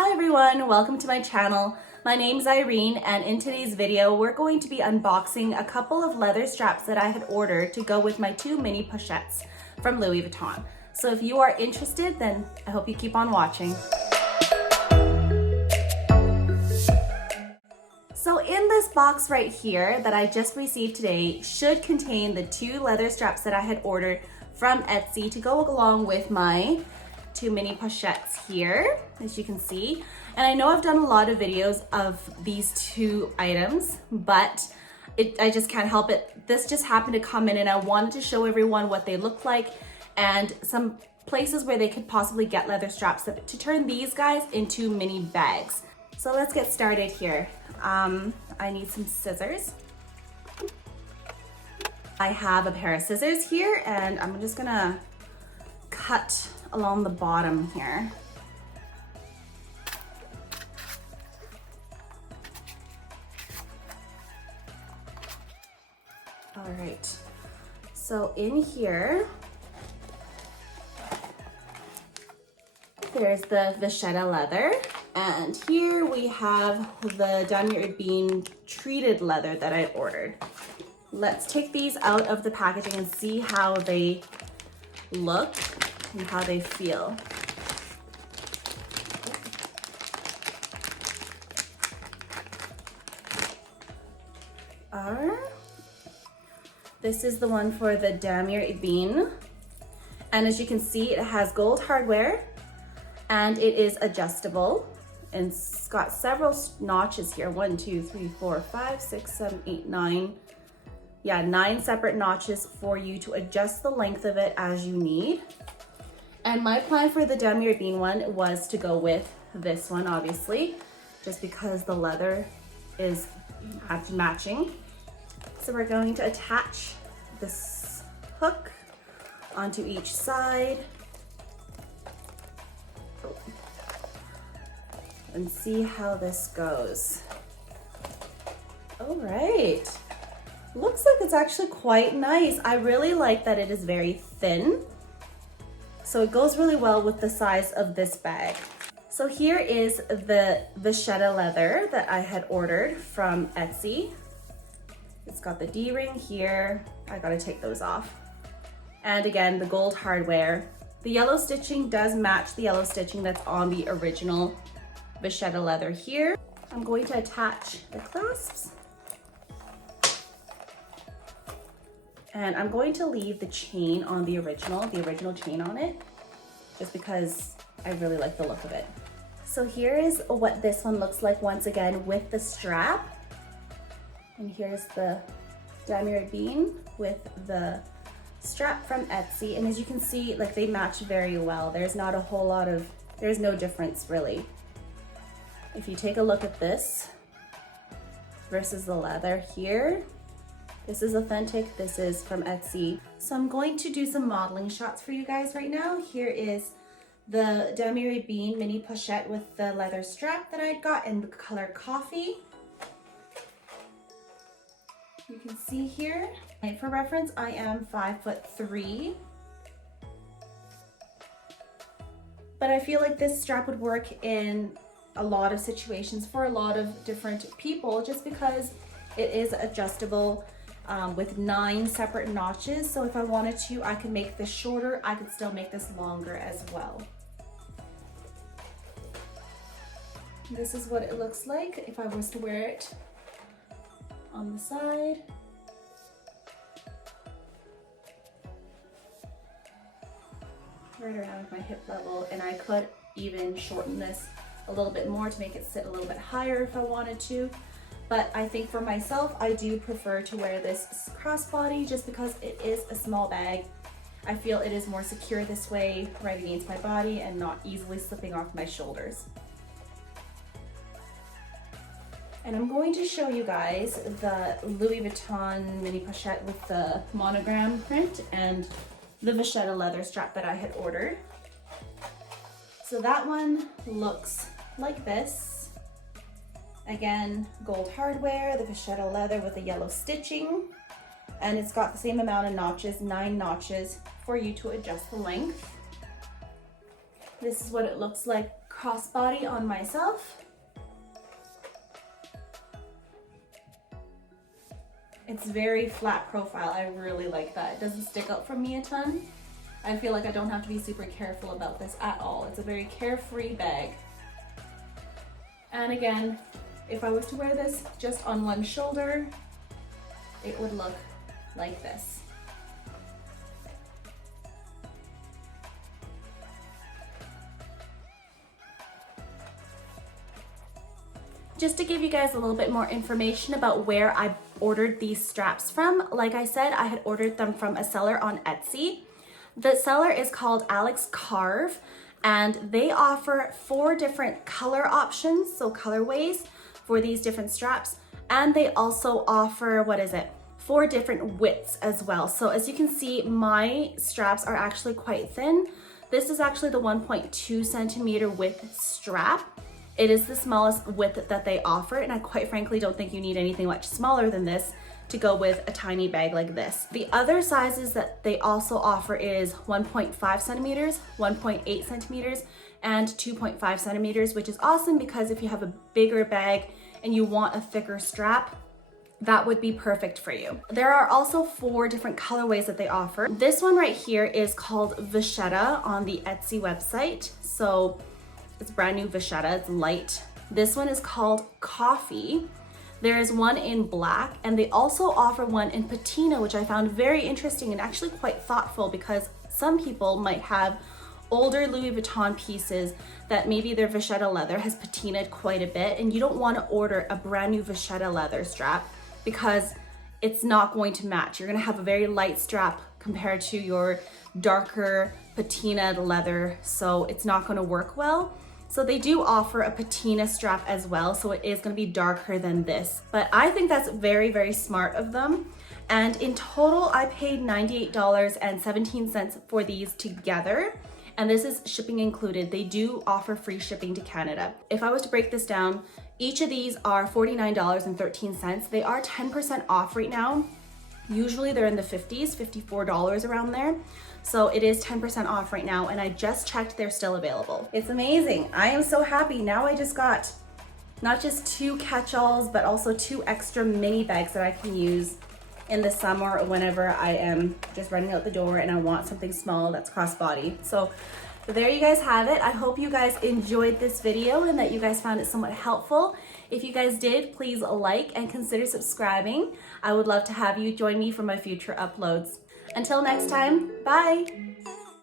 Hi everyone, welcome to my channel. My name's Irene, and in today's video we're going to be unboxing a couple of leather straps that I had ordered to go with my two mini pochettes from Louis Vuitton. So if you are interested, then I hope you keep on watching. So in this box right here that I just received today should contain the two leather straps that I had ordered from Etsy to go along with my two mini pochettes here, as you can see. And I know I've done a lot of videos of these two items, but I just can't help it. This just happened to come in and I wanted to show everyone what they look like and some places where they could possibly get leather straps to turn these guys into mini bags. So let's get started here. I need some scissors. I have a pair of scissors here and I'm just gonna cut along the bottom here. All right, so in here, there's the Vachetta leather, and here we have the Damier Ebene treated leather that I ordered. Let's take these out of the packaging and see how they look and how they feel. This is the one for the Damier Ebene, and as you can see, it has gold hardware and it is adjustable, and it's got several notches here. 1, 2, 3, 4, 5, 6, 7, 8, 9. Yeah, 9 separate notches for you to adjust the length of it as you need. And my plan for the Damier Ebene one was to go with this one, obviously, just because the leather is matching. So we're going to attach this hook onto each side and see how this goes. All right, looks like it's actually quite nice. I really like that it is very thin, so it goes really well with the size of this bag. So here is the Vachetta leather that I had ordered from Etsy. It's got the D-ring here. I gotta take those off. And again, the gold hardware. The yellow stitching does match the yellow stitching that's on the original Vachetta leather here. I'm going to attach the clasps. And I'm going to leave the chain on the original chain on it, just because I really like the look of it. So here is what this one looks like once again with the strap. And here's the Damier Ebene with the strap from Etsy. And as you can see, like, they match very well. There's not a whole lot of, there's no difference really. If you take a look at this versus the leather here, this is authentic, this is from Etsy. So I'm going to do some modeling shots for you guys right now. Here is the Damier Ebene mini pochette with the leather strap that I got in the color coffee. You can see here, and for reference, I am 5'3", but I feel like this strap would work in a lot of situations for a lot of different people, just because it is adjustable with 9 separate notches. So if I wanted to, I could make this shorter, I could still make this longer as well. This is what it looks like if I was to wear it on the side. Right around my hip level, and I could even shorten this a little bit more to make it sit a little bit higher if I wanted to. But I think for myself, I do prefer to wear this crossbody just because it is a small bag. I feel it is more secure this way, right against my body and not easily slipping off my shoulders. And I'm going to show you guys the Louis Vuitton mini pochette with the monogram print and the Vachetta leather strap that I had ordered. So that one looks like this. Again, gold hardware, the Vachetta leather with the yellow stitching, and it's got the same amount of notches, 9 notches, for you to adjust the length. This is what it looks like crossbody on myself. It's very flat profile. I really like that. It doesn't stick out from me a ton. I feel like I don't have to be super careful about this at all. It's a very carefree bag. And again, if I was to wear this just on one shoulder, it would look like this. Just to give you guys a little bit more information about where I ordered these straps from, like I said, I had ordered them from a seller on Etsy. The seller is called Alex Carve, and they offer 4 different color options, so colorways for these different straps. And they also offer, 4 different widths as well. So as you can see, my straps are actually quite thin. This is actually the 1.2 centimeter width strap. It is the smallest width that they offer, and I quite frankly don't think you need anything much smaller than this to go with a tiny bag like this. The other sizes that they also offer is 1.5 centimeters, 1.8 centimeters, and 2.5 centimeters, which is awesome because if you have a bigger bag and you want a thicker strap, that would be perfect for you. There are also 4 different colorways that they offer. This one right here is called Vachetta on the Etsy website. So it's brand new Vachetta, it's light. This one is called Coffee. There is one in black, and they also offer one in patina, which I found very interesting and actually quite thoughtful because some people might have older Louis Vuitton pieces that maybe their Vachetta leather has patinaed quite a bit, and you don't want to order a brand new Vachetta leather strap because it's not going to match. You're gonna have a very light strap compared to your darker patinaed leather, so it's not gonna work well. So they do offer a patina strap as well, so it is gonna be darker than this. But I think that's very, very smart of them. And in total, I paid $98.17 for these together. And this is shipping included. They do offer free shipping to Canada. If I was to break this down, each of these are $49.13. They are 10% off right now. Usually they're in the 50s, $54 around there. So it is 10% off right now, and I just checked, they're still available. It's amazing. I am so happy. Now I just got not just 2 catch-alls, but also 2 extra mini bags that I can use in the summer or whenever I am just running out the door and I want something small that's crossbody. So there you guys have it. I hope you guys enjoyed this video and that you guys found it somewhat helpful. If you guys did, please like and consider subscribing. I would love to have you join me for my future uploads. Until next time, bye.